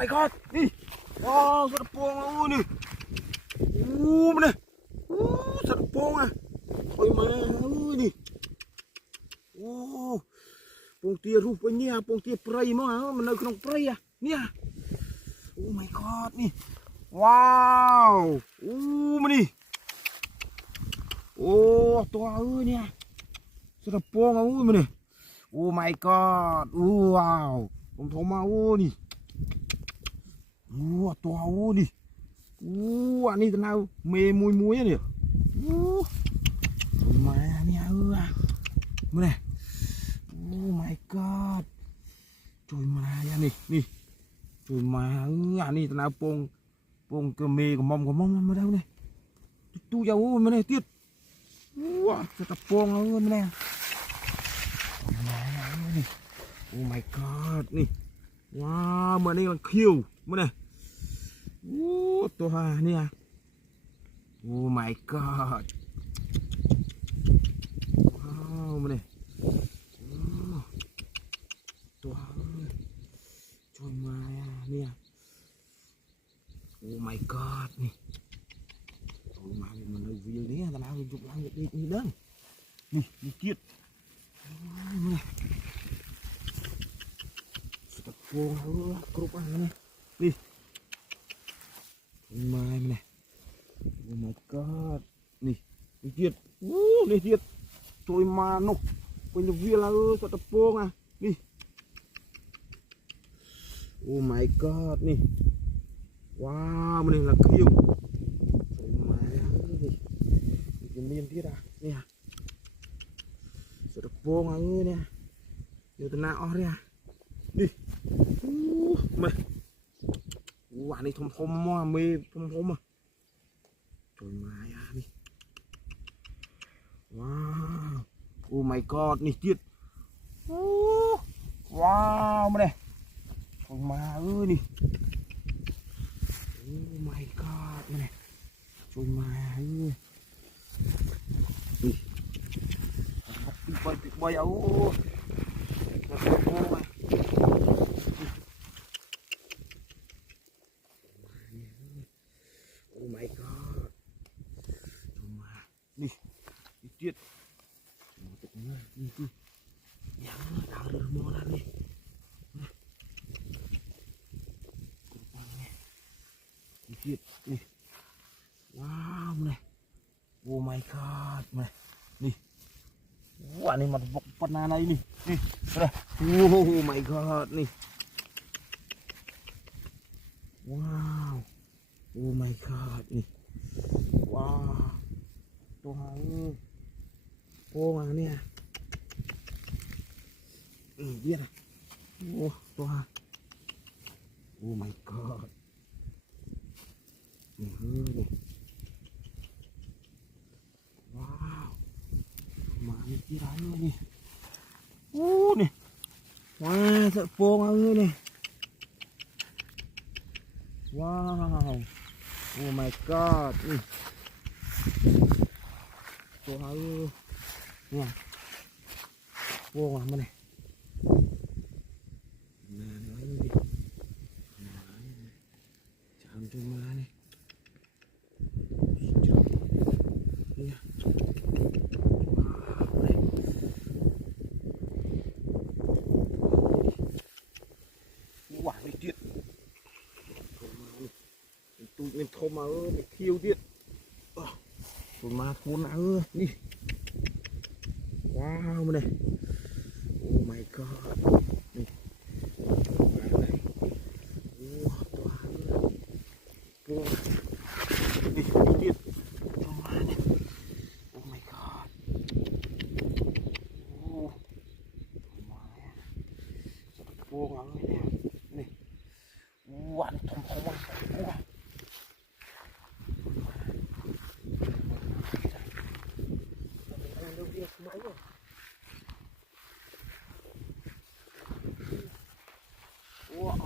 my god, đi. Wow, rất là buông ơi nè. Nè. Rất là buông à. Ôi mà ơi nè. Buông tia rụp với nha, buông tia prey mà nơi không prey à. Nè. Oh my god nè. Wow. Mà nè. To ơi nè. Rất là buông ơi mà nè. Oh my god. Wow. Không thấu mau nè. To nè. Anh đi từ nào mê muối nè. Mà nè mưa này. Oh my god. Trời mà nè nè. Trời mà anh đi từ nào pong cơ mê của mông ở đâu này. Tu dầu mà này tiết. Sẽ tập pong hơn nè. Oh my god nè. Wow, mà đây là khiêu mà này. To hà nè. Oh my god. Wow, mà này. To ơi. Trời mà nè. Oh my god nè. Trời mà mình đâu video đấy ta nào chụp lại đi đến. Nè, đi kiệt. Nè. Sẽ buông hứa cục ăn nè. Đi. Mai này. Oh my god. Nè, đi kiệt. Nè kiệt. Trời mà nó. Bây giờ viên là sẽ tập buông à. Đi. Oh my god nè. Wow, mình là kêu. Trời mà ơi. Cái miên tiết à. Nè. Sẽ tập buông ơi nè. Nhiều tên nào ở đây à. Đi. Mày. Anh đi thông mà mê thông mà. Trời mà đi. Wow. Oh my god nè tiết. Wow mà này. Trời mà ơi nè. Oh my god này. Trời mà ơi. Đi. Bay ơi. Oh my god. Trời mà. Đi. Đi tiết. Đi. Dạ, đào được mò ra đi. Đi. Đi. Wow này. Oh my god này. Đi. Wow, này mặt vọc phần này đi. Đi. Đây. Oh my god này. Wow. Oh my god này. Wow. To ơi. Mà nè. Biết à. To. Oh my god. Này. Wow. Mà đi tí đáy luôn nè. Nè. Wow, sợ pong ơi nè. Wow. Oh my god. To ơi. Nè. Pong mà này. Nè nói đi. Chạm cho má này. Nè. Quả này tiết. Tụi mình thô mà ơi, mình khiêu tiết. Tụi mà thô nã ơi, đi. Wow mà này. Oh my god. Đi. Đi, tiết. Oh my god. Buông ơi nè. Nè. Wow, thông à. Wow.